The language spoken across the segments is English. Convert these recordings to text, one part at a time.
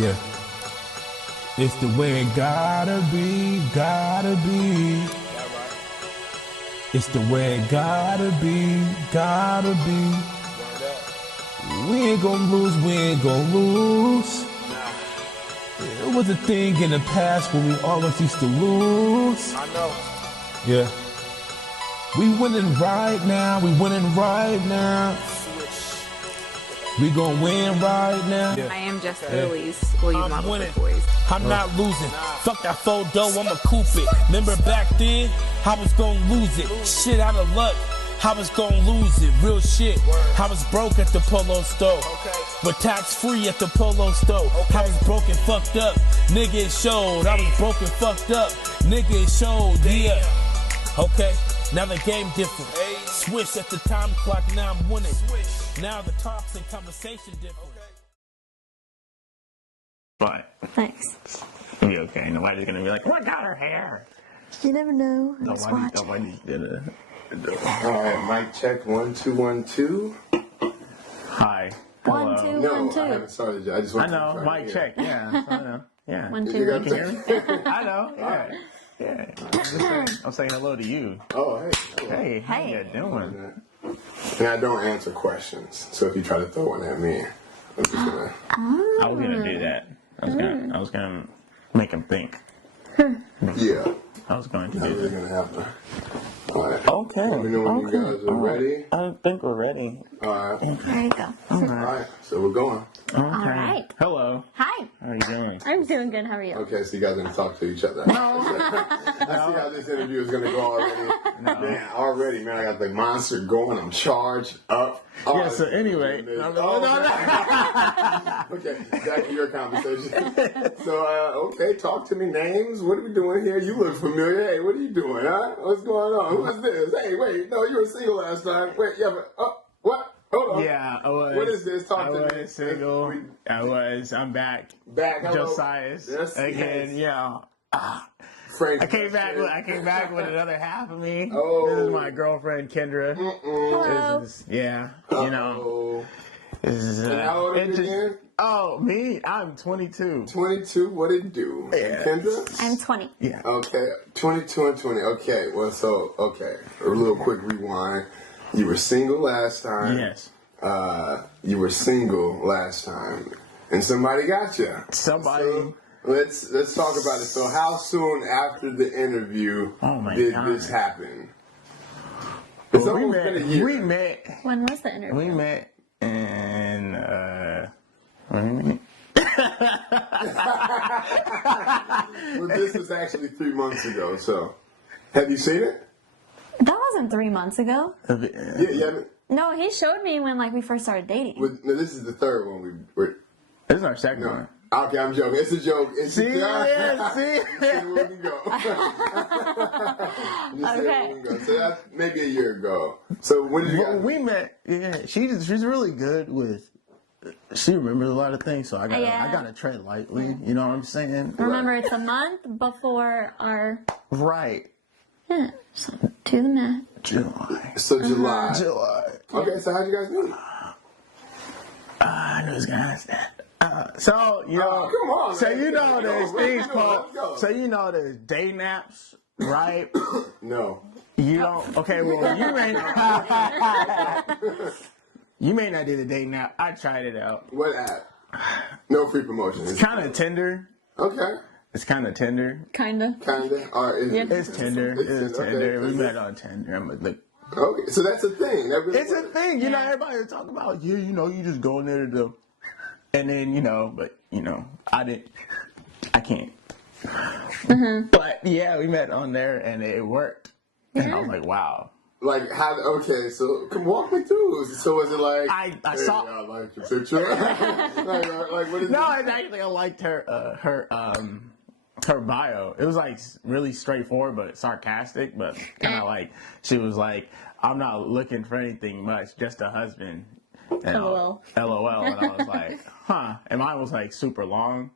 Yeah. It's the way it gotta be, gotta be. It's the way it gotta be, gotta be. We ain't gonna lose, we ain't gonna lose. It was a thing in the past when we always used to lose. I know. Yeah. We winning right now, we winning right now. We gon' win right now. I am just Lily's. Will you model winning. for boys? I'm not losing. Fuck that photo, I'ma coupe it. Remember back then, I was gonna lose it. Shit out of luck, I was gonna lose it. Real shit. I was broke at the Polo store. But tax free at the Polo store. I was broke and fucked up. Nigga, it showed. I was broke and fucked up. Nigga, it showed. Yeah. Okay. Now the game different. Switch at the time clock, now I'm winning. Now the talks and conversation different. But Thanks. it'll be okay. Nobody's gonna be like, look at her hair. You never know. Let's watch. Nobody's gonna. All right, mic check 1 2 1 2. Hi. 1 2 No, 1 2. I haven't started yet. I just I want know. to Mic check. Yeah. I know. Yeah. 1 2 You got 1 to 2. Can you hear me? I know. Yeah. Yeah. I'm saying hello to you. Oh, hey. Hello. Hey. How Hey. you doing? And I don't answer questions, so if you try to throw one at me, I'm just gonna. I was gonna do that. I was gonna make him think. Yeah, I was going to I'm do really that. gonna have to. All right. Okay. Let me know when you guys are ready. I think we're ready. All right. There you go. All right. So we're going. Okay. right. Hello. Hi. How are you doing? I'm doing good. How are you? Okay, so you guys didn't talk to each other. No. I see how this interview is gonna go already. Man, I got the monster going. I'm charged up. Yeah, so anyway. Okay, back to your conversation. So, okay, talk to me. Names. What are we doing here? You look familiar. Hey, what are you doing, huh? What's going on? Who is this? Hey, wait, no, you were single last time. Wait, yeah, but, what? Hold on. Yeah, I was. What is this? Talk to me. I was single. I'm back. Back. Hello. Josias. Yes, Again, yes. yeah. Frank. I came back with another half of me. Oh. This is my girlfriend Kendra. Hello. This is, yeah, you know. Oh. This is, And how old are you again? Oh, me? I'm 22. 22. What did it do? Yeah. Kendra? I'm 20. Yeah. Okay, 22 and 20. Okay, well, so, okay, a little quick rewind. You were single last time. Yes. You were single last time, and somebody got you. Somebody. So, let's talk about it. So, how soon after the interview did this happen? It's Well, almost been a year. we met. When was the interview? We met in. What do you mean? Well, this was actually 3 months ago. So, have you seen it? That wasn't 3 months ago. Yeah. No, he showed me when we first started dating. No, this is the third one we were. This is our second one. Okay, I'm joking. It's a joke. It's See? a Yeah, see? Just where we go. Just where we go. So that's maybe a year ago. So when did you Well, guys we met. Yeah, she's really good with. She remembers a lot to so I gotta tread lightly. You know what I'm saying? Remember, it's a month before our. Right. Yeah, so to the math. July. So July. July. Okay, so how'd you guys meet? I knew I was gonna ask that. So you know, come on, so man. you know, there's things called. Let's go. So you know, there's day naps, right? No. You don't. Okay, well, you may not. You may not do the day nap. I tried it out. What app? No free promotion. It's kind of tender. Okay. It's kind of tender. Kinda. Kinda. All right. It's tender. It's tender. Okay. We met on Tinder. I'm like, Okay, so that's a thing. That really it's a thing. You know, everybody was talking about, yeah, you know, you just go in there to do. And then, you know, but, you know, I can't. But, yeah, we met on there and it worked. And I was like, wow. Like how? Okay, so come walk me through. So was it like I hey, saw. I like your picture. like what is No, it? it's actually I liked her bio. It was like really straightforward but sarcastic, but kind of like she was like, "I'm not looking for anything much, just a husband." And LOL. LOL. And I was like, "Huh?" And mine was like super long,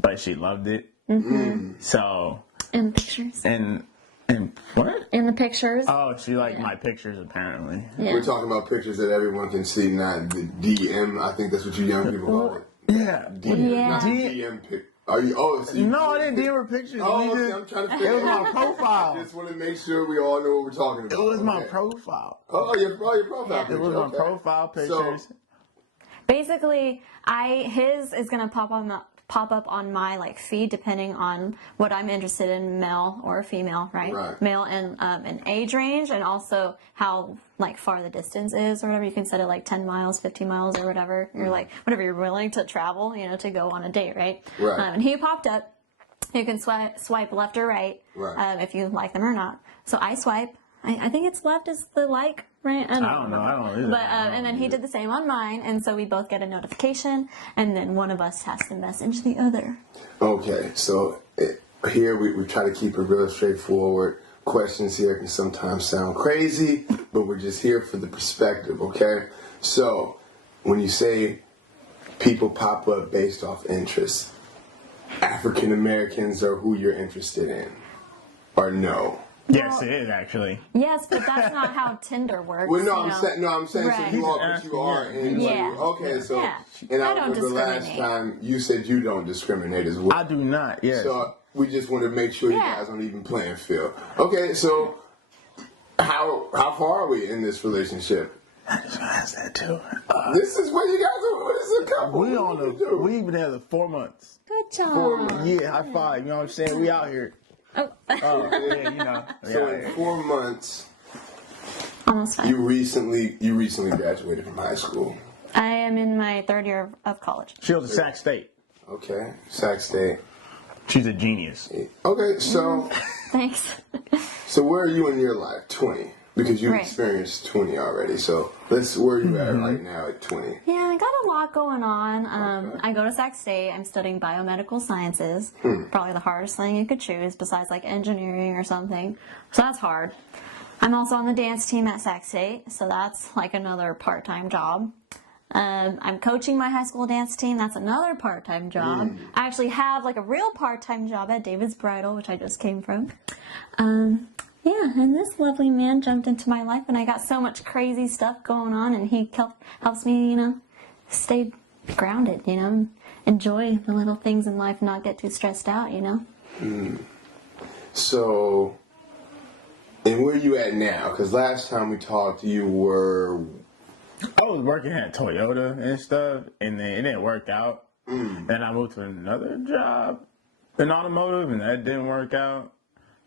but she loved it. So In pictures. and what? In the pictures. Oh, she liked my pictures apparently. Yeah. We're talking about pictures that everyone can see, not the DM. I think that's what you young people call it. Yeah. Not DM pic. Are you? Oh, so you, no, I didn't DM her pictures. Oh, okay, I'm trying to figure it was my I profile. just want to make sure we all know what we're talking about. It was my profile. Oh, your profile picture. It was my profile pictures. So, Basically, his is gonna pop up on my like feed depending on what I'm interested in, male or female, right? Male and an age range, and also how like far the distance is or whatever. You can set it like 10 miles, 15 miles, or whatever. You're like whatever you're willing to travel, to go on a date, right? And he popped up. You can swipe left or right, if you like them or not. So I swipe. I think it's left is the like, right? I don't know. I don't either. But and then he did the same on mine, and so we both get a notification, and then one of us has to message the other. Okay, so here we try to keep it real straightforward. Questions here can sometimes sound crazy, but we're just here for the perspective, okay? So when you say people pop up based off interest, African Americans are who you're interested in, or no? Yes, it is actually. Yes, but that's not how Tinder works. Well, I'm saying Right. so you are in. Yeah. Okay, so Yeah. and I don't remember last discriminate. time you said you don't discriminate as well. I do not. Yes. So we just want to make sure you guys on even playing field. Okay, so how far are we in this relationship? I just asked that too. This is what you guys are. This is a couple. We've been together 4 months. Good job. 4 months. Yeah, high five. You know what I'm saying? We out here. Oh. Yeah. So in 4 months, Almost 5. you recently graduated from high school. I am in my 3rd year of college. She was at Sac State. Okay, Sac State. She's a genius. Okay, so Thanks. so where are you in your life? 20, because you've Right. experienced 20 already. So where are you at right now at 20? Yeah, I got a lot going on. I go to Sac State. I'm studying biomedical sciences. Probably the hardest thing you could choose besides like engineering or something. So that's hard. I'm also on the dance team at Sac State, so that's like another part-time job. I'm coaching my high school dance team. That's another part-time job. I actually have like a real part-time job at David's Bridal, which I just came from. Yeah, and this lovely man jumped into my life, and I got so much crazy stuff going on, and he helps me, stay grounded, enjoy the little things in life, not get too stressed out, So, and where are you at now? Because last time we talked, you were... I was working at Toyota and stuff, and then it didn't work out. Then I moved to another job in automotive, and that didn't work out.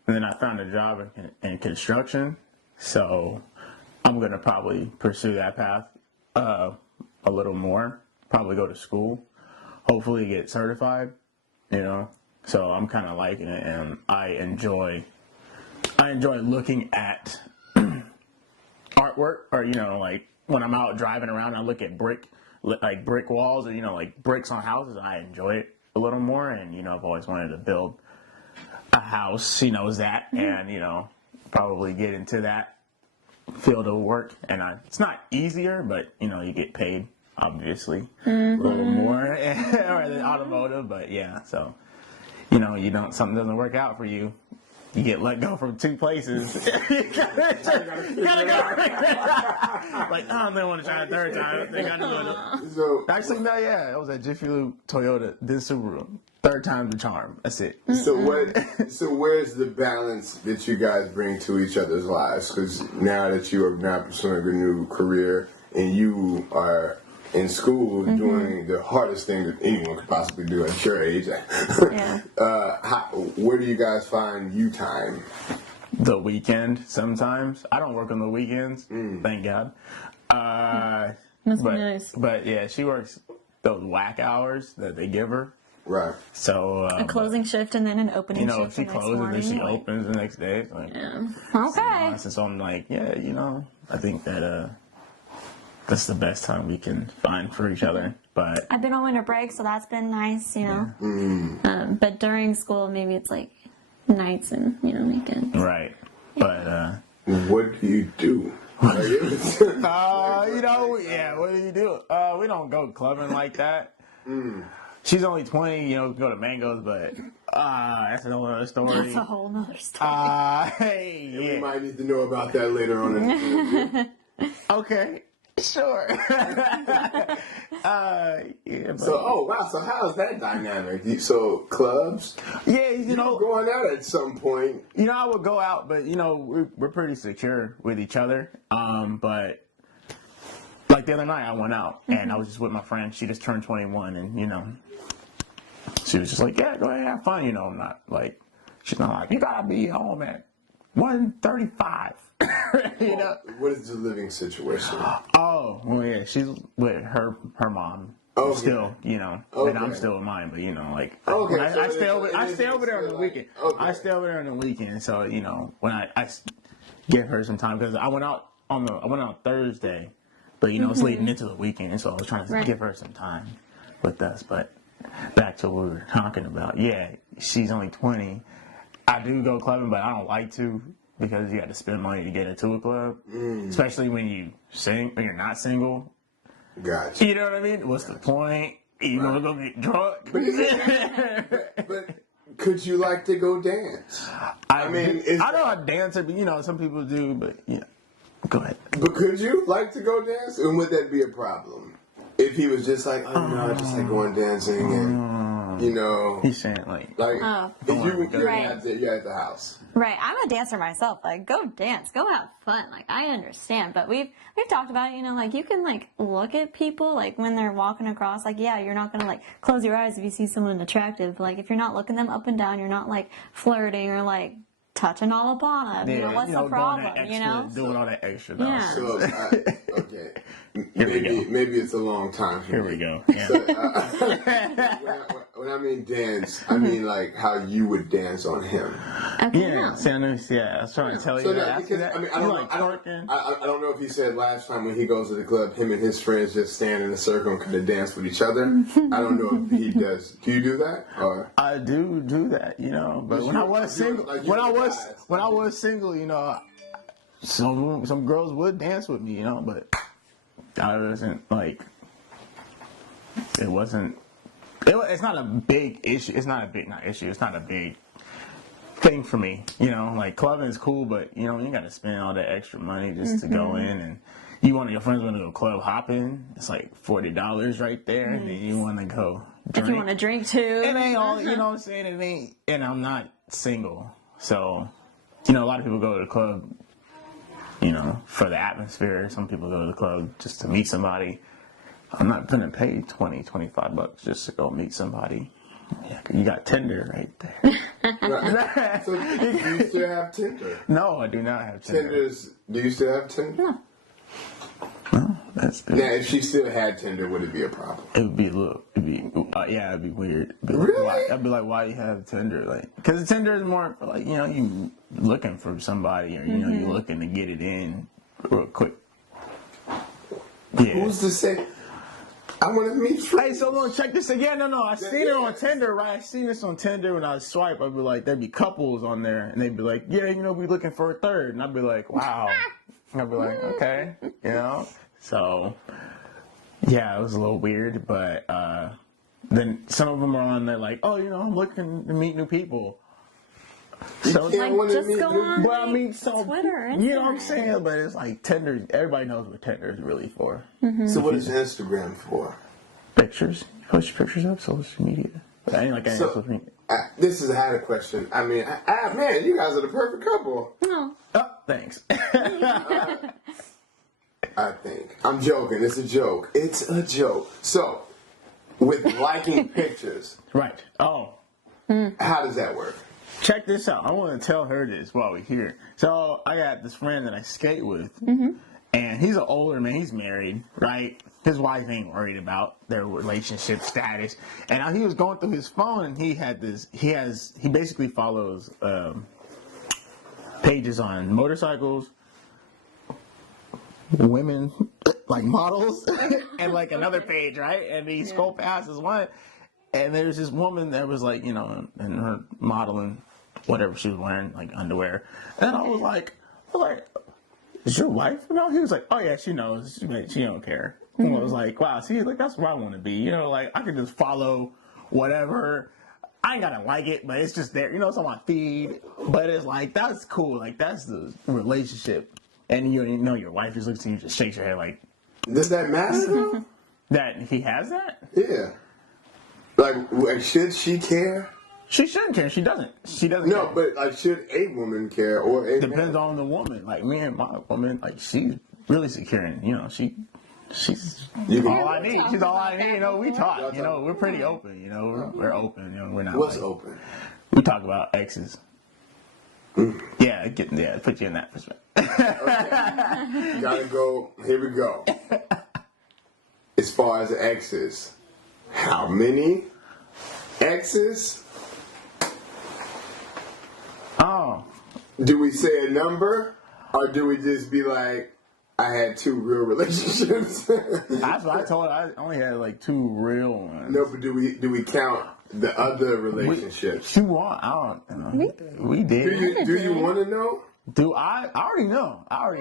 And then I found a job in construction, so I'm going to probably pursue that path a little more, probably go to school, hopefully get certified, So I'm kind of liking it, and I enjoy looking at artwork, or, like when I'm out driving around, I look at brick walls, or, like bricks on houses. I enjoy it a little more, and, I've always wanted to build a house, that, and, probably get into that field of work. And it's not easier, but, you get paid, obviously, a little more than automotive, but yeah, so, something doesn't work out for you. You get let go from 2 places. You gotta go. Like, I don't want to try a 3rd time. I think I know it. So, Actually, no, yeah. I was at Jiffy Lube, Toyota, then Subaru. 3rd time's the charm. That's it. so where's the balance that you guys bring to each other's lives? Because now that you are now pursuing a new career and you are in school doing the hardest thing that anyone could possibly do at your age, Yeah. Where do you guys find you time? The weekend, sometimes. I don't work on the weekends, thank God. Must be nice. But yeah, she works those whack hours that they give her. Right. So A closing shift and then an opening shift if she the next closes, morning. then she opens the next day. It's like, Okay. So I'm like, I think that that's the best time we can find for each other. But I've been on winter break, so that's been nice, but during school, maybe it's like nights and, weekends. right. But What do you do? what do you do? We don't go clubbing like that. She's only 20, go to Mango's, but that's another story. That's a whole nother story. We might need to know about that later on in the interview. Okay. Sure. Yeah. But, So, oh wow. So how's that dynamic? So clubs? yeah, You know, going out at some point. You know, I would go out, but you know, we're pretty secure with each other. But like the other night, I went out and I was just with my friend. She just turned 21, and you know, she was just like, "Yeah, go ahead, have fun." You know, I'm not like, she's not like, "You gotta be home at 1:35." You know. What is the living situation? Oh, well, yeah, she's with her mom. Okay. Still, you know, and I'm still with mine, but you know, like, Okay, I stay over there on the like, weekend. okay. I stay over there on the weekend, so you know, when I give her some time because I went out Thursday, but you know, it's leading into the weekend, and so I was trying to give her some time with us. But back to what we were talking about. Yeah, she's only 20. I do go clubbing, but I don't like to. Because you got to spend money to get into a club, especially when when you're not single. Gotcha. You know what I mean? What's the point? You want to go get drunk? But could you like to go dance? I mean, I know a dancer, but you know, some people do. But yeah, go ahead. But could you like to go dance, and would that be a problem if he was just like, oh no, I just like going dancing, and you know, He's saying like if you're Right. at the house. Right, I'm a dancer myself. Like, go dance, go have fun. Like, I understand, but we've talked about it. You know, like you can like look at people like when they're walking across. Like, yeah, you're not gonna like close your eyes if you see someone attractive. Like, if you're not looking them up and down, you're not like flirting or like touching all up on them. You know, what's the problem? You know, doing all that extra. Yeah. So okay, maybe it's a long time. For Here me. we go. Yeah. So, when I mean dance, I mean like how you would dance on him. okay, Yeah, see, I was trying to tell you So that. because I mean, I don't know if he said last time when he goes to the club, him and his friends just stand in a circle and kind of dance with each other. I don't know if he does. Do you do that? Or I do that, you know. But when I was single, when I was single, you know, some girls would dance with me, you know, but I wasn't like. It wasn't. It's not a big issue. It's not a big issue. It's not a big thing for me. You know, like clubbing is cool, but you know, you got to spend all that extra money just to go in, and your friends want to go club hopping. It's like $40 right there, and then you want to go drink. if you want to drink too, It ain't all, you know what I'm saying? It ain't, and I'm not single. So, you know, a lot of people go to the club, you know, for the atmosphere. Some people go to the club just to meet somebody. I'm not going to pay $20-$25 just to go meet somebody. Yeah, you got Tinder right there. so do you still have Tinder? No, I do not have Tinder. Do you still have Tinder? No, that's good. Now, if she still had Tinder, would it be a problem? It would be it'd be weird. It'd be like, Really? I'd be like, why do you have Tinder? Like, because Tinder is more like, you know, you looking for somebody, or you know, you looking to get it in real quick. Yeah. Who's to say? I want to meet you. Hey, so look, check this again. No, I seen it on Tinder, right? I seen this on Tinder when I swipe. I'd be like, there'd be couples on there, and they'd be like, yeah, you know, we looking for a third, and I'd be like, wow. And I'd be like, okay, you know. So, yeah, it was a little weird, but then some of them are on there like, oh, you know, I'm looking to meet new people. So it's like just go on well, I mean, so Twitter, you know what I'm saying? But it's like Tinder. Everybody knows what Tinder is really for. So what is Instagram for? Pictures. Post your pictures up social media. But I ain't like So, social media. this is I had a question. I mean, man, you guys are the perfect couple. no. Oh, thanks. I think. I'm joking. It's a joke. It's a joke. So, with liking pictures, Right. Oh, how does that work? check this out. I want to tell her this while we're here. So I got this friend that I skate with, and he's an older man. He's married, right? His wife ain't worried about their relationship status. And he was going through his phone, and he had this. He basically follows pages on motorcycles, women, like models, and like another page, right? And he scrolled past this one, and there's this woman that was like, you know, in her modeling, whatever she was wearing, like underwear. And I was like, is your wife? You know, he was like, oh yeah, she knows. She don't care. And I was like, wow, see, like that's where I want to be. You know, like I could just follow whatever. I ain't gotta like it, but it's just there. You know, it's on my feed. But it's like, that's cool. Like that's the relationship. And you know your wife is looking at you, just shakes her head like, Does that matter though? That he has that? Yeah. Like, should she care? She shouldn't care. She doesn't. She doesn't. No, care. but like, should a woman care or a Depends man? on the woman. Like me and my woman, like she's really securing. You know, she's all I need. She's all I need. You know, we talk. You know, we're pretty open. You know, we're open. You know, we're not. What's like, open? We talk about exes. Yeah, put you in that perspective. Okay. Gotta go. Here we go. As far as the exes, how many exes? Oh. Do we say a number, or do we just be like, I had 2 real relationships? That's what I told her. I only had like 2 real ones. No, but do we count the other relationships? I don't know. We did. Do you want to know? I already know. I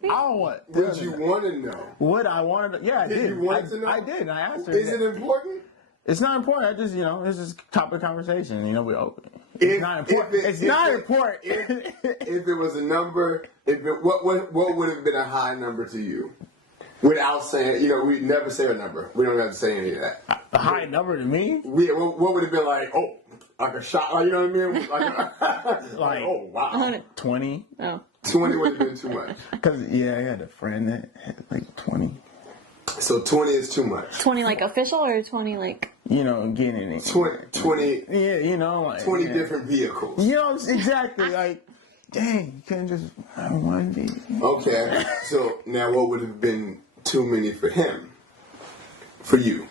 don't want. Would you want to know? Would I want to know? Yeah, I did. You want to know? I did. And I asked her. Is it important? It's not important. I just, it's just topic of conversation. We're open. It's It's not important. It's not important. If it was a number, what would have been a high number to you? Without saying, we never say a number. We don't have to say any of that. A high number to me? What would have been like? Oh, like a shot. Like, you know what I mean? Like oh wow, 20. Oh. 20 would have been too much. Because I had a friend that had like 20. So 20 is too much. 20 like official or 20 like? Getting it. 20. Yeah, like 20 different vehicles. Exactly. Like, dang, you couldn't just have one baby. Okay, so now what would have been too many for him? For you?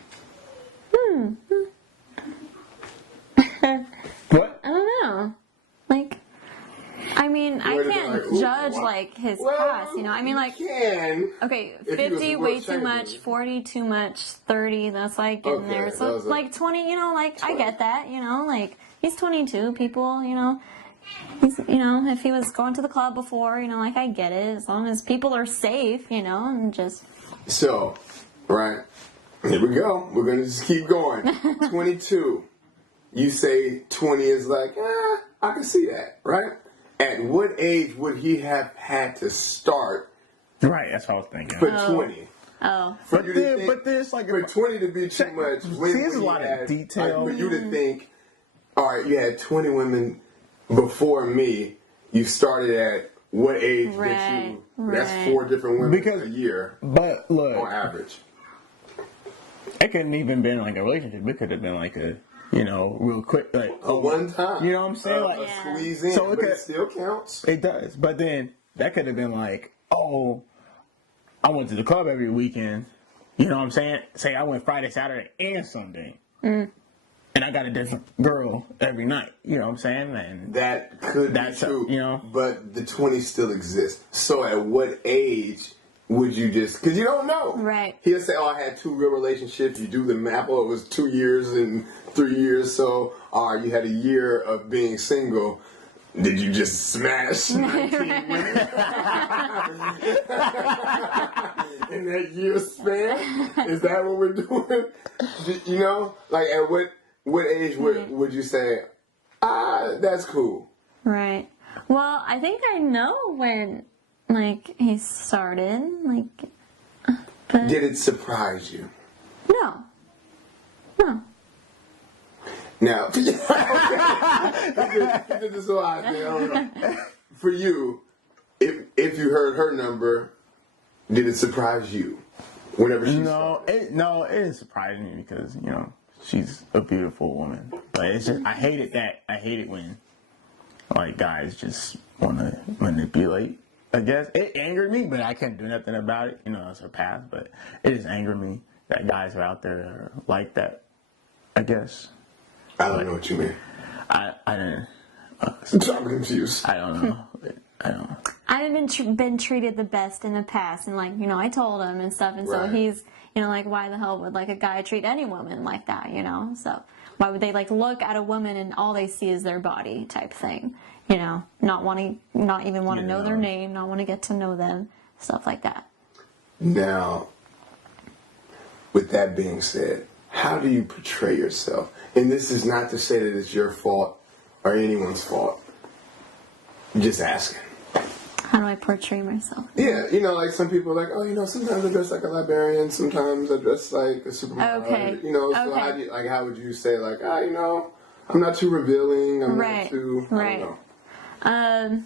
What? I don't know. Like, I mean, I can't judge like his past, I mean, like, can. okay, If he was 50 worth way too saving. much, 40 too much, 30 that's like getting Okay, there. So those are- like 20, like I get that, like he's 22. People, he's if he was going to the club before, like I get it. As long as people are safe, and just. So, right, here we go. We're going to just keep going. 22. You say 20 is like, I can see that, right? At what age would he have had to start Right, that's what I was thinking. for 20? Oh. For you to think, but there's like for 20 to be too much. there's a lot of detail. Like, for you to think, all right, you had 20 women before me. You started at what age did you? That's 4 different women a year But look, on average. it couldn't even been like a relationship. It could have been like a, real quick, like A one time. You know what I'm saying? Like, a squeeze in, So but it still counts. it does. But then that could have been like, oh, I went to the club every weekend. You know what I'm saying? Say I went Friday, Saturday, and Sunday. And I got a different girl every night. You know what I'm saying? And That could be true. But the 20 still exists. So at what age would you just, because you don't know. Right. He'll say, oh, I had 2 real relationships. You do the math. Oh, it was 2 years and 3 years. So, you had a year of being single. Did you just smash 19 women in that year span? Is that what we're doing? Like at what age would you say, that's cool? Right. Well, I think I know when, like, he started, like, but Did it surprise you? no. Now, this is what I think. I don't know. For you, if you heard her number, did it surprise you? Whenever she it didn't surprise me because she's a beautiful woman. But it's just I hate it when like guys just want to manipulate. I guess it angered me, but I couldn't do nothing about it. That's her past. But it just angered me that guys are out there like that. I guess. I don't know what you mean. I didn't. I'm confused. I don't know. I don't. I haven't been treated the best in the past, and like I told him and stuff, and so Right. he's like, why the hell would like a guy treat any woman like that? So why would they like look at a woman and all they see is their body type thing? Not even want to know their name, not want to get to know them, stuff like that. Now, with that being said, how do you portray yourself? And this is not to say that it's your fault or anyone's fault. I'm just asking. How do I portray myself? Yeah, you know, like some people are like, oh, you know, sometimes I dress like a librarian, sometimes I dress like a supermodel. Okay. You know, so how would you say, like, you know, I'm not too revealing, I'm not too, I don't know.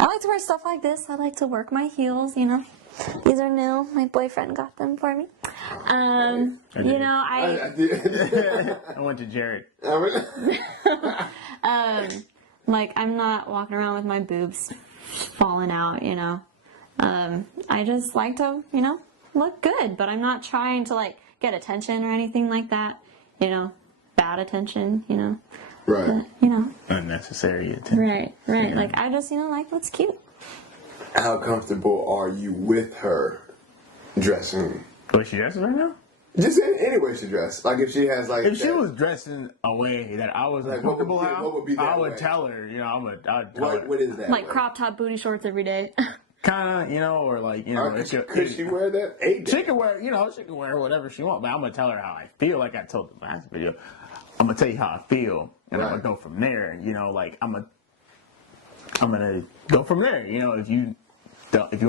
I like to wear stuff like this. I like to work my heels, you know. These are new. My boyfriend got them for me. You know, I did. I went to Jared. Like, I'm not walking around with my boobs falling out, you know. I just like to, you know, look good, but I'm not trying to, like, get attention or anything like that, you know. Bad attention, you know. Right. But, you know. Unnecessary attention. Right. Yeah. Like, I just, you know, like what's cute. How comfortable are you with her dressing? What she dressing right now? Just any way she dressed. Like if she has like. If she was dressing a way that I was uncomfortable I would tell her. You know, I'd tell her. What is that? Like crop top booty shorts every day. Kind of, you know, or like, you know. Could she wear that? She can wear, you know, she can wear whatever she wants, but I'm going to tell her how I feel. Like I told the last video, I'm going to tell you how I feel, and I'm going to go from there. You know, like I'm going to go from there. You know, if you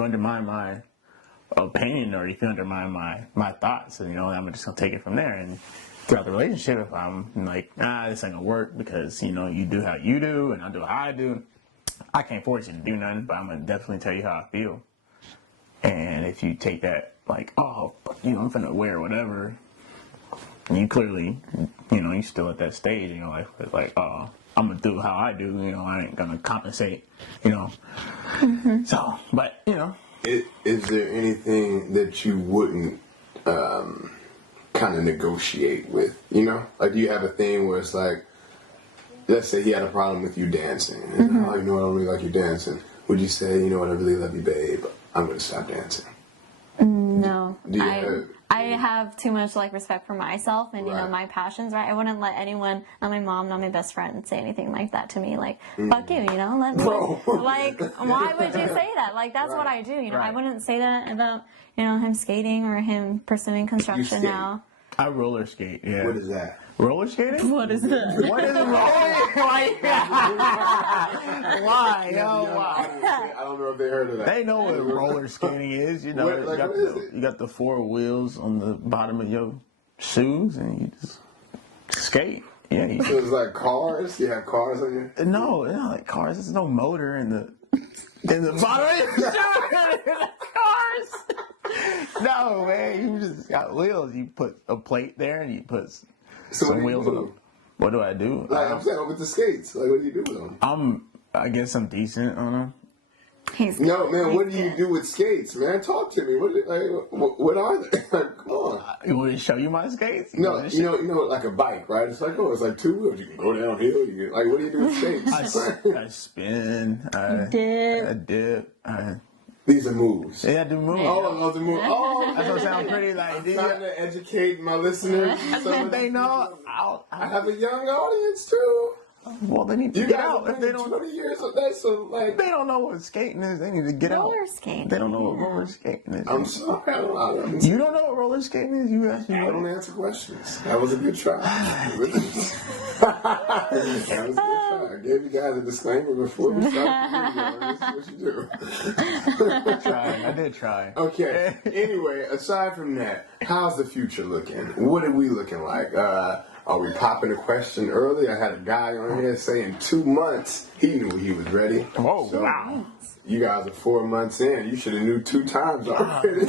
undermine my opinion or if you undermine my thoughts, and you know, I'm just gonna take it from there. And throughout the relationship, if I'm like, this ain't gonna work because you know you do how you do and I do how I do, I can't force you to do nothing, but I'm gonna definitely tell you how I feel. And if you take that like, oh, you know, I'm finna wear whatever, and you clearly, you know, you still at that stage in your life, it's like, oh, I'm gonna do how I do, you know, I ain't gonna compensate, you know. Mm-hmm. So, but you know. Is there anything that you wouldn't kind of negotiate with, you know? Like, do you have a thing where it's like, let's say he had a problem with you dancing, and oh, you know, I don't really like you dancing. Would you say, you know what, I really love you, babe, I'm going to stop dancing? No. I have too much like respect for myself and you know my passions, right? I wouldn't let anyone, not my mom, not my best friend, say anything like that to me. Like, fuck you, you know? Like, why would you say that? Like, that's what I do, you know? I wouldn't say that about, you know, him skating or him pursuing construction now. I roller skate, yeah. What is that? Roller skating? What is that? What is roller? Why? I don't know if they heard of that. They know what roller skating is. You know, you got the four wheels on the bottom of your shoes, and you just skate. Yeah. So it's like cars. You have cars on your. No, it's not like cars. There's no motor in the bottom of your shoes. Cars. No, man, you just got wheels. You put a plate there, and you put some wheels on them. What do I do? Like I'm saying, with the skates. Like, what do you do with them? I guess I'm decent on them. No, man, what do you do with skates, man? Talk to me. What are they? Like, come on. You want me to show you my skates? No, you know, like a bike, right? It's like, it's like two wheels. You can go downhill. Like, what do you do with skates? I spin. I dip. These are moves. Yeah, I do moves. Oh, those are moves. Oh, that's what sound pretty like. I'm trying to educate my listeners. So they know. I have a young audience too. Well, they need to get out. If they don't 20 years of that, so like they don't know what skating is. They need to get out. Roller skating. They don't know what roller skating is. I'm sorry. You don't know what roller skating is? You asked me. I don't answer questions. That was a good try. That was a good try. I gave you guys a disclaimer before we started. This is what you do. I did try. Okay. Anyway, aside from that, how's the future looking? What are we looking like? Are we popping a question early? I had a guy on here saying 2 months. He knew he was ready. Oh, so, wow. You guys are 4 months in. You should have knew 2 times already.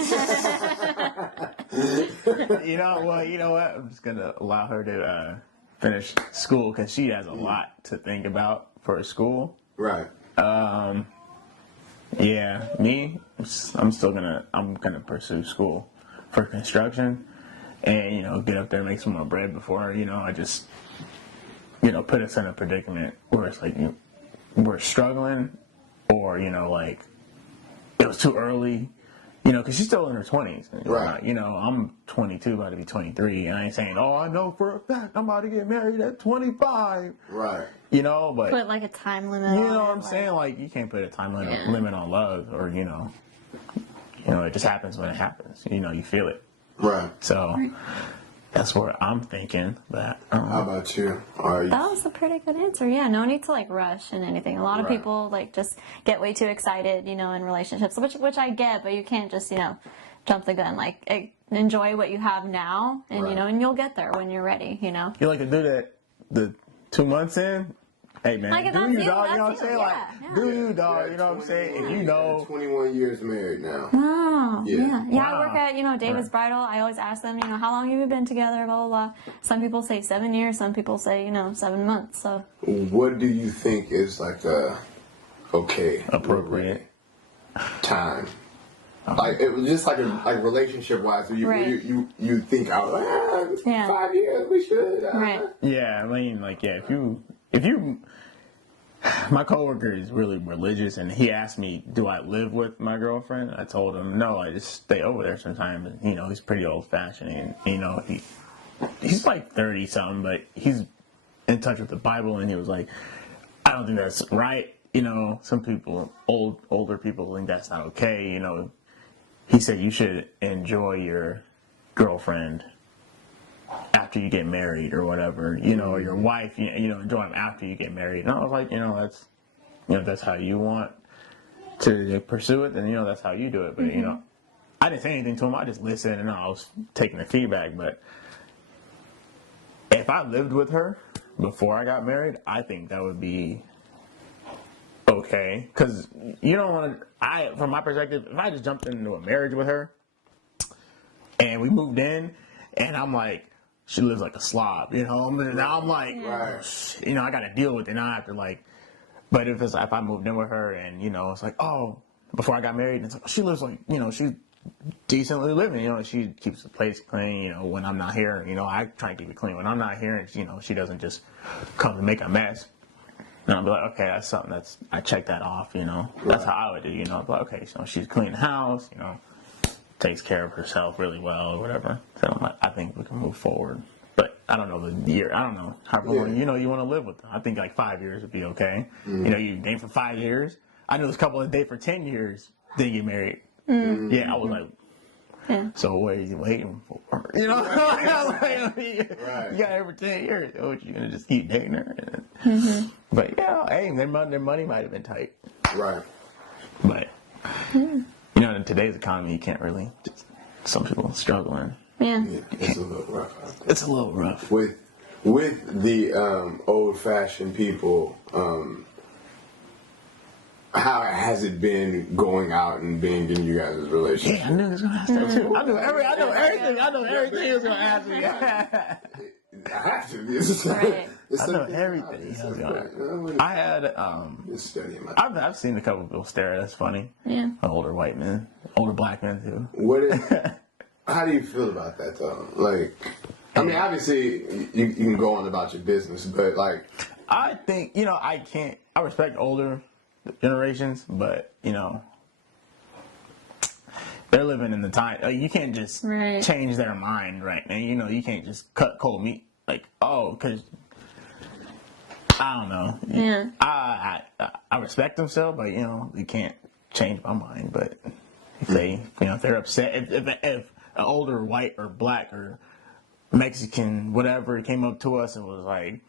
You know what? I'm just going to allow her to finish school because she has a lot to think about for school. Right. Yeah, me, I'm gonna pursue school for construction. And, you know, get up there and make some more bread before, you know, I just, you know, put us in a predicament where it's like, we're struggling or, you know, like, it was too early, you know, because she's still in her 20s. Right. You know, I'm 22, about to be 23, and I ain't saying, oh, I know for a fact I'm about to get married at 25. Right. You know, but. Put, like, a time limit you know what I'm saying? Like, you can't put a time limit on love or, you know, it just happens when it happens. You know, you feel it. Right. So that's what I'm thinking. But How about you? That was a pretty good answer. Yeah, no need to like rush in anything. A lot of people like just get way too excited, you know, in relationships, which I get, but you can't just, you know, jump the gun. Like enjoy what you have now, and you know, and you'll get there when you're ready. You know. You like to do that the 2 months in. Hey man, like, do you, dog? You know what I'm saying? Yeah, like, do you, dog? You know what I'm saying? If you know, 21 years married now. Oh, yeah. Wow. I work at, you know, David's Bridal. I always ask them, you know, how long have you been together, blah, blah, blah. Some people say 7 years. Some people say, you know, 7 months. So. What do you think is like appropriate time? Like it was just like relationship wise, you think out like 5 years we should. Right. Yeah, I mean, like, yeah, if you, my coworker is really religious, and he asked me, do I live with my girlfriend? I told him, no, I just stay over there sometimes. And, you know, he's pretty old fashioned, and, you know, he's like 30 something, but he's in touch with the Bible, and he was like, I don't think that's right. You know, some people, older people think that's not okay. You know, he said you should enjoy your girlfriend after you get married or whatever, you know, or your wife, you know, enjoy them after you get married. And I was like, you know, that's how you want to pursue it, then, you know, that's how you do it. But, you know, I didn't say anything to him. I just listened, and I was taking the feedback. But if I lived with her before I got married, I think that would be okay. Because you don't want to, from my perspective, if I just jumped into a marriage with her and we moved in and I'm like, she lives like a slob, you know. Now I'm like, you know, I got to deal with it. Now I have to like, but if I moved in with her and, you know, it's like, oh, before I got married, it's like, she lives like, you know, she's decently living, you know, she keeps the place clean, you know, when I'm not here, you know, I try to keep it clean when I'm not here, and, you know, she doesn't just come and make a mess. And I'll be like, okay, that's something I check that off, you know. That's how I would do, you know. But okay, so she's cleaning the house, you know, takes care of herself really well or whatever. So I'm like, I think we can move forward. But I don't know the year. I don't know how long, you know, you want to live with them. I think like 5 years would be okay. You know, you date for 5 years. I know this couple that date for 10 years, then get married. Yeah, I was like, so what are you waiting for? You know, you got her for 10 years. Oh, you gonna just keep dating her? But yeah, hey, their money might have been tight. Right. But you know, in today's economy, you can't really. Some people are struggling. Yeah, it's a little rough. It's a little rough. With the old-fashioned people. How has it been going out and being in you guys' relationship? Yeah, I knew he was gonna ask that too. I know everything. I know everything he was gonna ask me. I have to. right. I know everything. I had I've seen a couple of people stare at us funny. Yeah. Older white men, older black men too. How do you feel about that though? Like, I mean, obviously you can go on about your business, but like, I think, you know, I respect older generations, but, you know, they're living in the time. Like, you can't just change their mind right now. You know, you can't just cut cold meat. Like, oh, because I don't know. Yeah. I respect them still, but, you know, you can't change my mind. But if they, you know, if they're upset, if an older white or black or Mexican, whatever, came up to us and was like,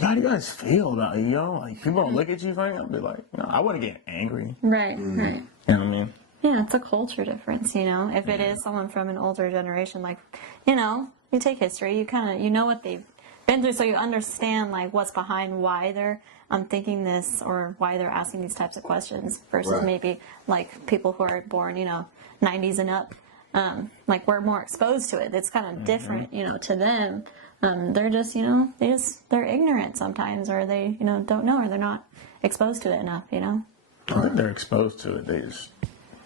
how do you guys feel about it? You know, like, people don't look at you funny. I'll be like, you know, I wouldn't get angry. Right. You know what I mean? Yeah, it's a culture difference, you know. If it is someone from an older generation, like, you know, you take history, you know what they've been through, so you understand, like, what's behind why they're thinking this or why they're asking these types of questions versus maybe, like, people who are born, you know, 90s and up. Like, we're more exposed to it. It's kind of different, you know, to them. They're just, you know, they're ignorant sometimes, or they, you know, don't know, or they're not exposed to it enough, you know. I think they're exposed to it. They just,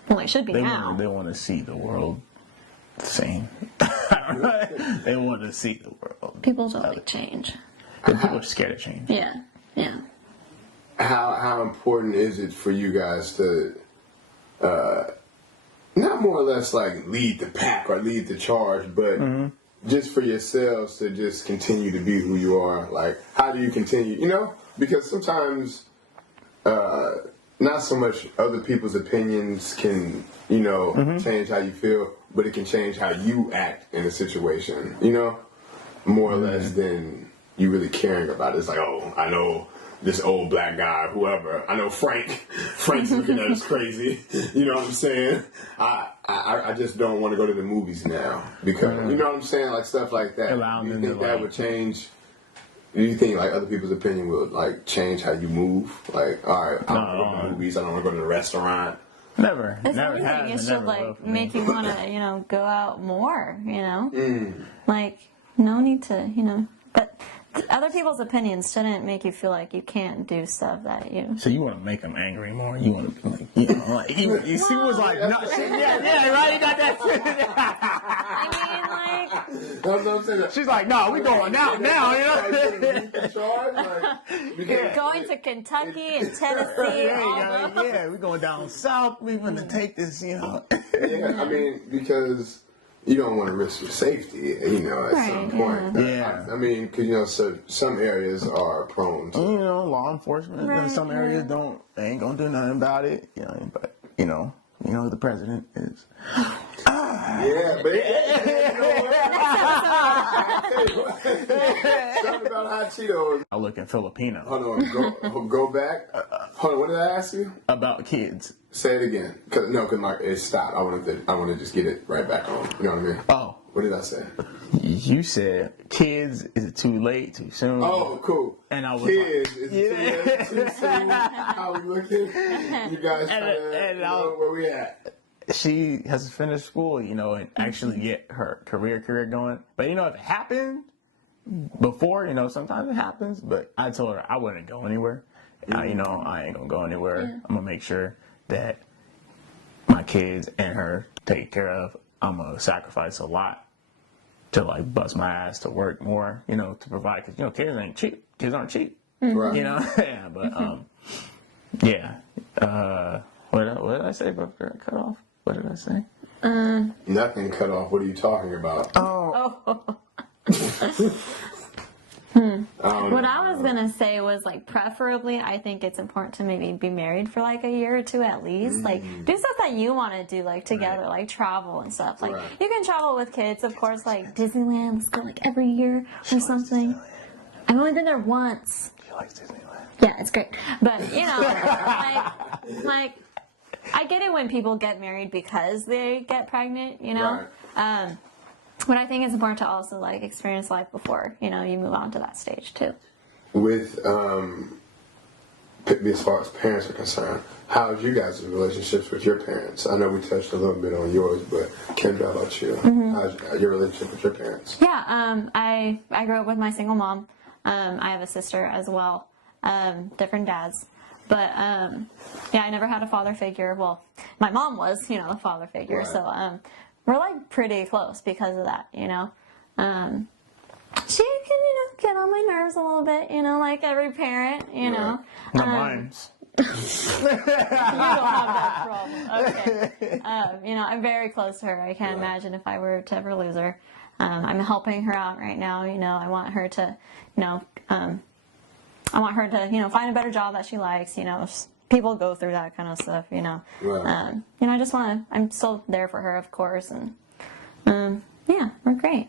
well, they should be now. They want to see the world the same. They want to see the world. People don't like change. People are scared of change. Yeah. How important is it for you guys to, not more or less like lead the pack or lead the charge, but just for yourselves to just continue to be who you are? Like, how do you continue, you know? Because sometimes not so much other people's opinions can, you know, change how you feel, but it can change how you act in a situation, you know? more or less than you really caring about it. It's like, oh, I know this old black guy, whoever. I know Frank's looking at us crazy. You know what I'm saying? I just don't want to go to the movies now because you know what I'm saying, like stuff like that. Do you think that would change? Do you think like other people's opinion would like change how you move? Like, all right, I don't want to go to the movies. I don't want to go to the restaurant. Never. If anything, it should like make you want to, go out more. Like no need to, but. Other people's opinions shouldn't make you feel like you can't do stuff that you. So you want to make them angry more? You want to, like, she was like, no, yeah, right. You got that. I mean, like. That's what I'm saying. She's like, no, we going out now. Going to Kentucky and Tennessee. Yeah, we going down south. We want to take this, Yeah, I mean, because. You don't want to risk your safety, at some point. Yeah. I mean, because, so some areas are prone to... law enforcement. Right, And some areas they ain't going to do nothing about it. But, who the president is. Yeah, but... Something about hot Cheetos. I look in Filipino. Hold on, go back. Hold on, what did I ask you? About kids. Say it again. Cause it stopped. I want to just get it right back on. You know what I mean? Oh. What did I say? You said kids, is it too late, too soon? Oh, cool. And I was kids, is it too late, too soon? How we looking? You guys know where we at? She has to finish school, and actually get her career going. But, if it happened before, sometimes it happens. But I told her I wouldn't go anywhere. I ain't going to go anywhere. Yeah. I'm going to make sure that my kids and her taken care of. I'm going to sacrifice a lot to, like, bust my ass to work more, to provide. Because, kids ain't cheap. Kids aren't cheap. Right. Yeah, but, yeah. What did I say about cut off? What did I say? Nothing cut off. What are you talking about? Oh. What I was gonna say was like preferably I think it's important to maybe be married for like a year or two at least. Like do stuff that you want to do like together, like travel and stuff. Like you can travel with kids, of course, like Disneyland. Let's go like every year or something. I've only been there once. She likes Disneyland. Yeah, it's great. But like I get it when people get married because they get pregnant, Right. But I think it's important to also like experience life before, you move on to that stage too. With as far as parents are concerned, how have you guys' relationships with your parents? I know we touched a little bit on yours, but Kendra, how about you? How's your relationship with your parents? Yeah, I grew up with my single mom. I have a sister as well, different dads. But, I never had a father figure. Well, my mom was, a father figure. Right. So, we're, like, pretty close because of that, She can, get on my nerves a little bit, like every parent, Not mine. You don't have that problem. Okay. I'm very close to her. I can't imagine if I were to ever lose her. I'm helping her out right now. I want her to, find a better job that she likes. People go through that kind of stuff. Right. I just want to. I'm still there for her, of course, and we're great.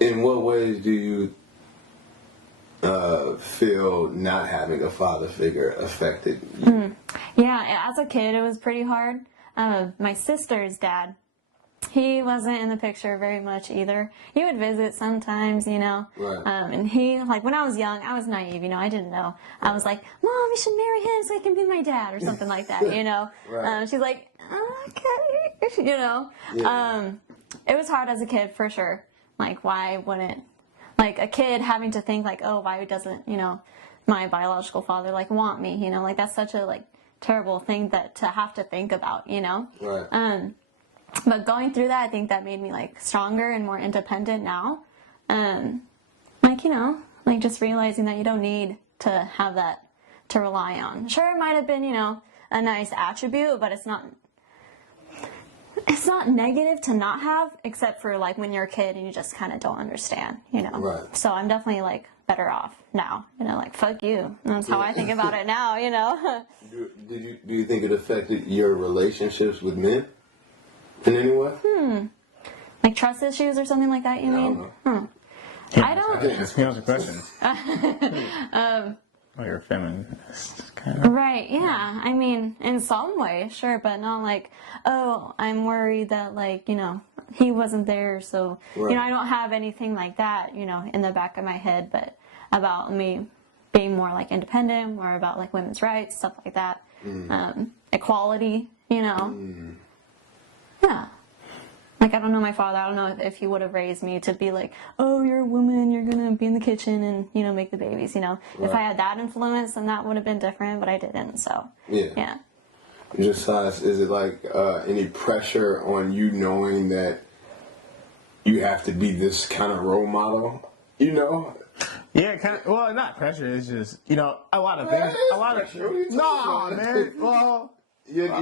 In what ways do you feel not having a father figure affected you? Yeah, as a kid, it was pretty hard. My sister's dad. He wasn't in the picture very much either. He would visit sometimes, Right. And he, like, when I was young, I was naive, I didn't know. I was like, Mom, you should marry him so he can be my dad, or something like that, Right. She's like, okay, Yeah. It was hard as a kid, for sure. Like, why wouldn't, like, a kid having to think, like, oh, why doesn't, my biological father, like, want me, like, that's such a, like, terrible thing that to have to think about, Right. But going through that, I think that made me like stronger and more independent now. Just realizing that you don't need to have that to rely on. Sure, it might have been, a nice attribute, but it's not negative to not have, except for like when you're a kid and you just kind of don't understand, Right. So I'm definitely like better off now, like fuck you. That's how I think about it now, Do you think it affected your relationships with men? In any way? Like trust issues or something like that, you mean? I don't. Here's the question. Oh, you're a feminist, kind of. Right, yeah. I mean, in some way, sure, but not like, oh, I'm worried that, like, you know, he wasn't there, so, Right. you know, I don't have anything like that, you know, in the back of my head, but about me being more, like, independent, more about, like, women's rights, stuff like that. Equality, you know. Yeah. Like, I don't know my father. I don't know if he would have raised me to be like, oh, you're a woman, you're going to be in the kitchen and, you know, make the babies, you know. Right. If I had that influence, then that would have been different, but I didn't, so. Yeah. Josias, is it like any pressure on you knowing that you have to be this kind of role model, you know? Yeah, kind of. Well, not pressure. It's just, you know, a lot of things. A lot of. No, man. Well, you're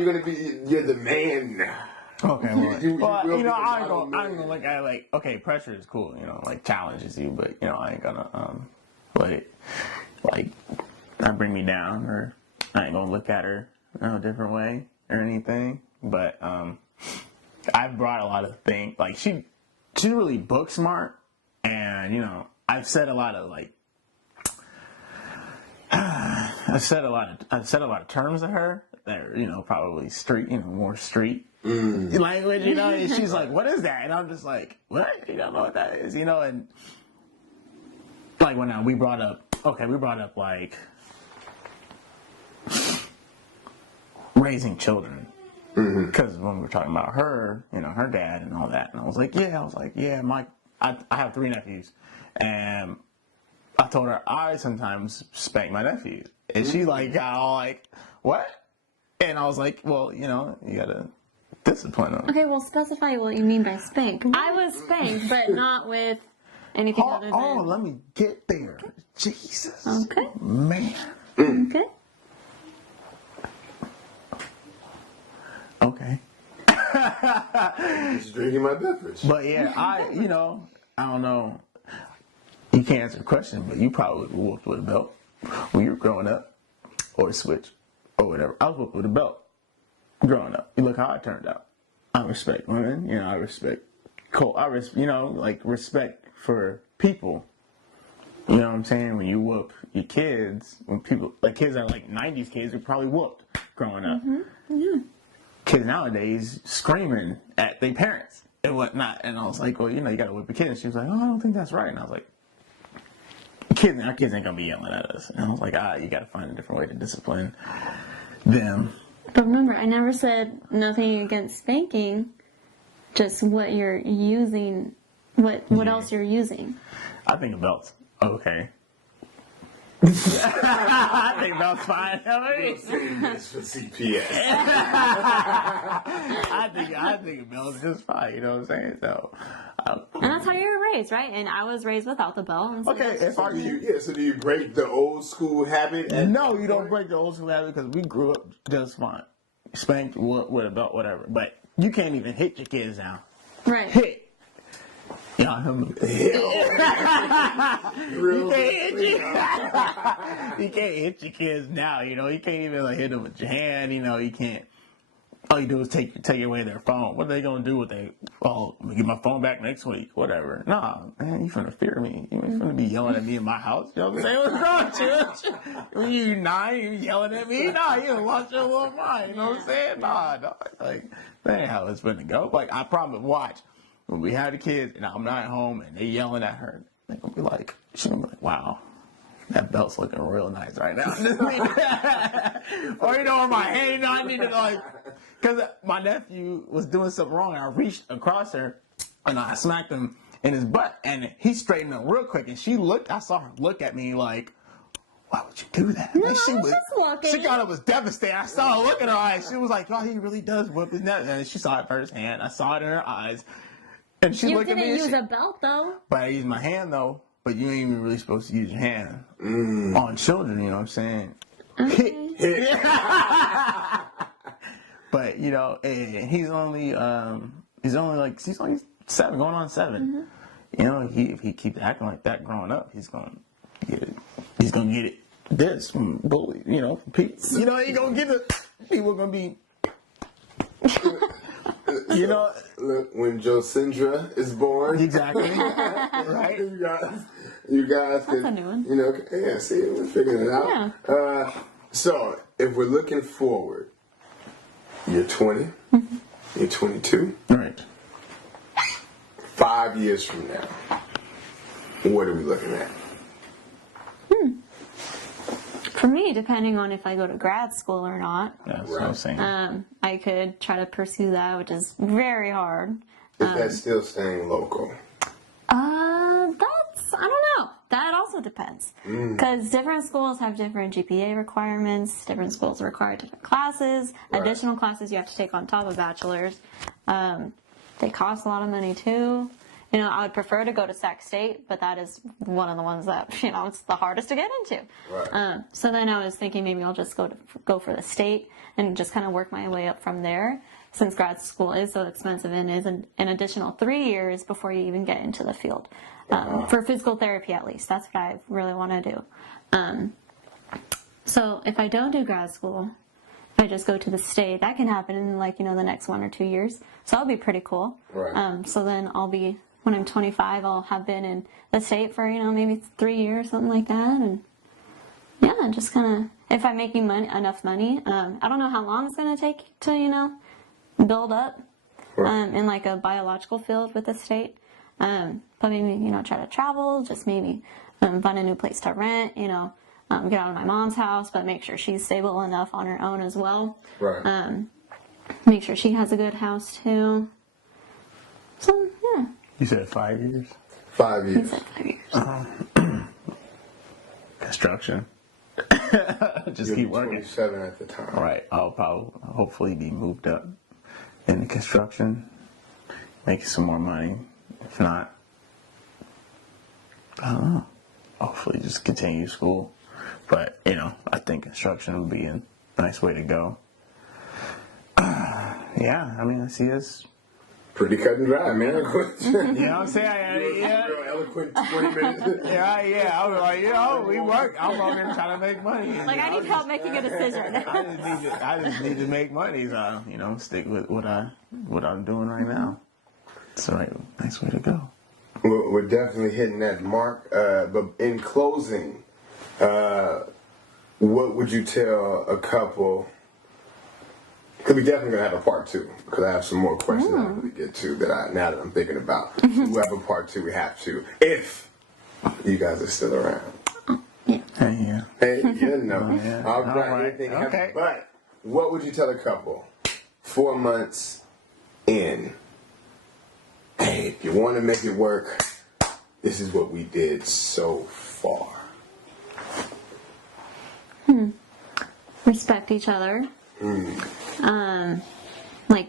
the man now. Okay, well, You well, will you know, be the I ain't model gonna man. look at it like, okay, pressure is cool, you know, like challenges you, but you know, I ain't gonna let it like not bring me down, or I ain't gonna look at her in a different way or anything. But I've brought a lot of things, like she's really book smart, and you know, I've said a lot of like I've said a lot of terms to her that are, you know, probably street, you know, more street language, you know, and she's like, what is that? And I'm just like, what? You don't know what that is, you know? And like when we brought up like raising children, because when we were talking about her, you know, her dad and all that, and I was like, yeah, I have 3 nephews, and I told her I sometimes spank my nephews, and she like got all like, what? And I was like, well, you know, you gotta discipline them. Okay, well, specify what you mean by spank. I was spanked, but not with anything other than... Oh, let me get there. Jesus. Okay. Man. Okay. Okay. He's drinking my beverage. But yeah, I don't know. You can't answer the question, but you probably were whooped with a belt when you were growing up, or a switch, or whatever. I was whooped with a belt growing up. You look how I turned out. I respect women. You know, I respect respect for people. You know what I'm saying? When you whoop your kids, when people, like kids are like 90s kids, were probably whooped growing up. Kids nowadays screaming at their parents and whatnot. And I was like, well, you know, you gotta whip your kids. And she was like, oh, I don't think that's right. And I was like, our kids ain't gonna be yelling at us. And I was like, you gotta find a different way to discipline them. But remember, I never said nothing against spanking, just what you're using, what else you're using. I think a belt's okay. I think belt's fine. This for CPS. I think a belt's just fine. You know what I'm saying? So, And that's how you were raised, right? And I was raised without the belt. And so okay. So do you break the old school habit? No, you don't break the old school habit because we grew up just fine. Spanked with a belt, whatever. But you can't even hit your kids now. Right. Hit. You can't hit your kids now, you know. You can't even like hit them with your hand, you know. You can't. All you do is take away their phone. What are they gonna do with they? Oh, I'm gonna get my phone back next week, whatever. Nah, man, you finna fear me. You ain't finna be yelling at me in my house. You know what I'm saying? What's wrong with you? When you 9, you yelling at me? Nah, you done lost your little mind. You know what I'm saying? Nah, like that ain't how it's finna go. Like I promise, watch. When we have the kids and I'm not at home and they yelling at her, they're gonna be like, she's gonna be like, wow, that belt's looking real nice right now. Or you know, on my hand, you know, I need to like, because my nephew was doing something wrong and I reached across her and I smacked him in his butt and he straightened up real quick and I saw her look at me like, why would you do that? No, And I was just looking. She thought it was devastating. I saw her look in her eyes. She was like, oh, he really does whip his neck. And she saw it firsthand. I saw it in her eyes. And she looked at me. You didn't use a belt, though. But I used my hand, though. But you ain't even really supposed to use your hand on children, you know what I'm saying? Okay. But, you know, he's only 7, going on 7. You know, if he keeps acting like that growing up, he's gonna get it. He's gonna get it. This from bullies, you know, from people. You know, he gonna get it. People gonna be. You know, look, when Josindra is born, exactly. Right? You guys That's can, a new one. you know, yeah, see, we're figuring it out. Yeah. So, if we're looking forward, you're 20, you're 22, Right. 5 years from now, what are we looking at? For me, depending on if I go to grad school or not, That's what I was saying. I could try to pursue that, which is very hard. Is that still staying local? I don't know. That also depends. Because different schools have different GPA requirements. Different schools require different classes. Right. Additional classes you have to take on top of bachelor's. They cost a lot of money too. You know, I would prefer to go to Sac State, but that is one of the ones that, you know, it's the hardest to get into. Right. So then I was thinking maybe I'll just go for the state and just kind of work my way up from there. Since grad school is so expensive and is an additional 3 years before you even get into the field. For physical therapy, at least. That's what I really want to do. So if I don't do grad school, if I just go to the state, that can happen in the next 1 or 2 years. So that'll be pretty cool. Right. So then when I'm 25, I'll have been in the state for, maybe 3 years, something like that. And yeah, just kind of, if I'm making enough money, I don't know how long it's going to take to, build up in like a biological field with the state. But maybe, try to travel, just maybe find a new place to rent, get out of my mom's house, but make sure she's stable enough on her own as well. Right. Make sure she has a good house too. So, yeah. You said 5 years? 5 He years. said 5 years. Construction. Just You'll keep be working. 27 at the time. All right. I'll probably hopefully be moved up in the construction, making some more money. If not, I don't know. Hopefully just continue school. But, I think construction would be a nice way to go. Yeah, I see us. Pretty cut and dry, man. You know what I'm saying? Yeah. Real eloquent 20 minutes. Yeah. I was like, we work. I'm on there trying to make money. Like, I need help making a decision. I just need to make money. So, stick with what I'm doing right now. It's a nice way to go. We're definitely hitting that mark. But in closing, what would you tell a couple? Because we definitely going to have a part 2. Because I have some more questions I really get to now that I'm thinking about. We'll have a part 2. We have to. If you guys are still around. Hey, Hey, All All right. Anything Okay. happens. But what would you tell a couple 4 months in? Hey, if you want to make it work, this is what we did so far. Respect each other.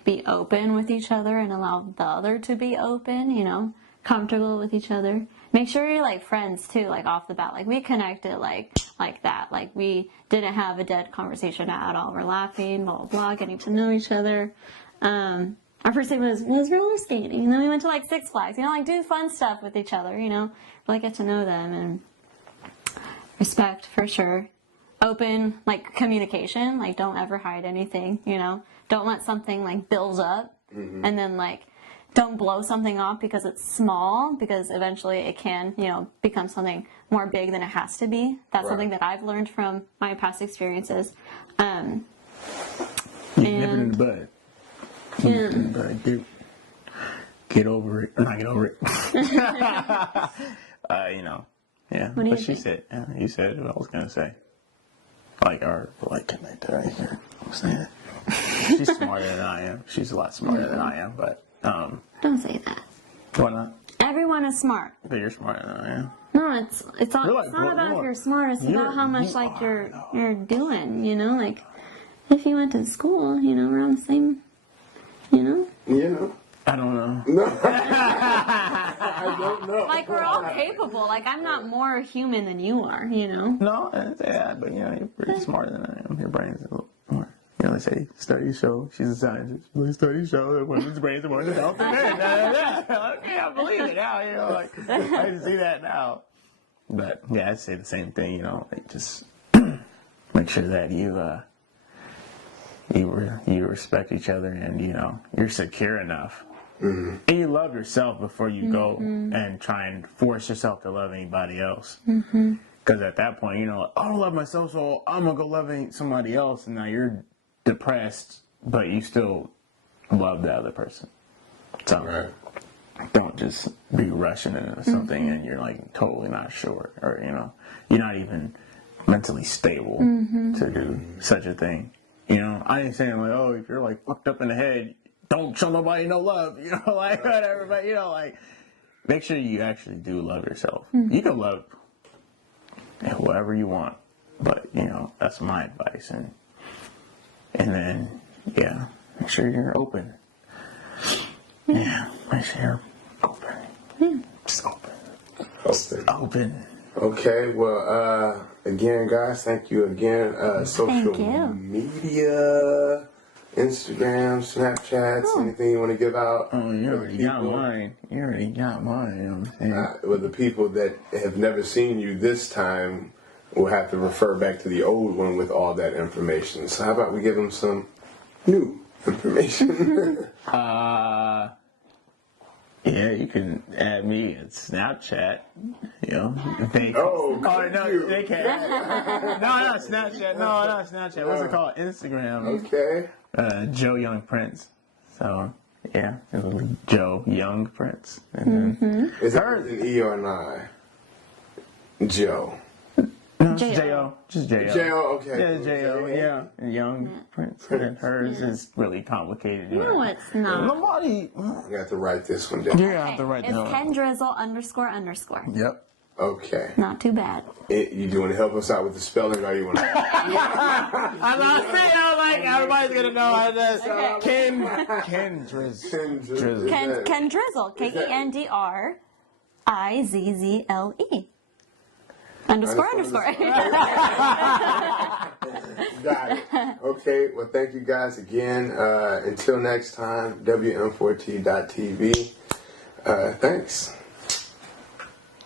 Be open with each other and allow the other to be open, comfortable with each other. Make sure you're friends too, off the bat. We connected like that. We didn't have a dead conversation at all. We're laughing, blah, blah, blah, getting to know each other. Our first thing was roller skating. And then we went to Six Flags, do fun stuff with each other, really get to know them. And respect for sure. Open, communication, don't ever hide anything, Don't let something, build up, and then, don't blow something off because it's small, because eventually it can, become something more big than it has to be. That's something that I've learned from my past experiences. Nip it in the bud. Nip it in the bud, dude. Get over it. Or not get over it. Yeah. What do you But think? You said what I was going to say. Connect right here. I'm saying. She's smarter than I am. She's a lot smarter than I am, but Don't say that. why not? Everyone is smart. But you're smarter than I am. No, it's not You're about if more. you're smart. It's about how much you're doing. If you went to school, around the same, I don't know. No. I don't know. we're all capable. I'm not more human than you are. No, I didn't say that, but you're pretty smarter than I am. Your brain's a little more. They say studies show she's a scientist. But studies show that women's brains are more developed than men. Okay, I believe it now. I can see that now. But yeah, I'd say the same thing. Just make sure that you respect each other and, you know, you're secure enough. And you love yourself before you go and try and force yourself to love anybody else. Because at that point, you know, I don't love myself, so I'm going to go loving somebody else. And now you're depressed, but you still love the other person. So don't just be rushing into something and you're like totally not sure. Or, you know, you're not even mentally stable to do such a thing. You know, I ain't saying like, oh, if you're like fucked up in the head, don't show nobody no love, you know, like whatever. But, you know, like, make sure you actually do love yourself. You can love whoever you want, but, you know, that's my advice. And then, yeah, make sure you're open. Yeah, make sure you're open. Just open. Open. Okay, well, again, guys, thank you again. Social media, Instagram, Snapchats, anything you want to give out? Oh, you already got mine. You know what I'm saying? Well, the people that have never seen you this time will have to refer back to the old one with all that information. So how about we give them some new information? Yeah, you can add me at Snapchat. You know, they no, they can't. No, not Snapchat. No, not Snapchat. What's it called? Instagram. Okay. Joe Young Prince. So yeah, it was Joe Young Prince. And then Is it an E or an I? Joe. No, it's J.O. Just J.O. J.O., okay. Yeah, J.O., yeah. And Young Prince. And hers is really complicated. No, it's not. Nobody. You have to write this one down. You have to write It's down. Kendrizzle__. Yep. Okay. Not too bad. You do want to help us out with the spelling, or you want to? I'm not saying like everybody's gonna know how this. Ken Drizzle. Kendrizzle. KENDRIZZLE. __. Got it. Okay, well, thank you guys again. Until next time, WM4T.TV. Thanks.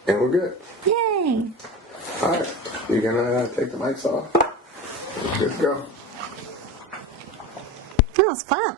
And we're good. Yay. All right. You're going to take the mics off? Good to go. That was fun.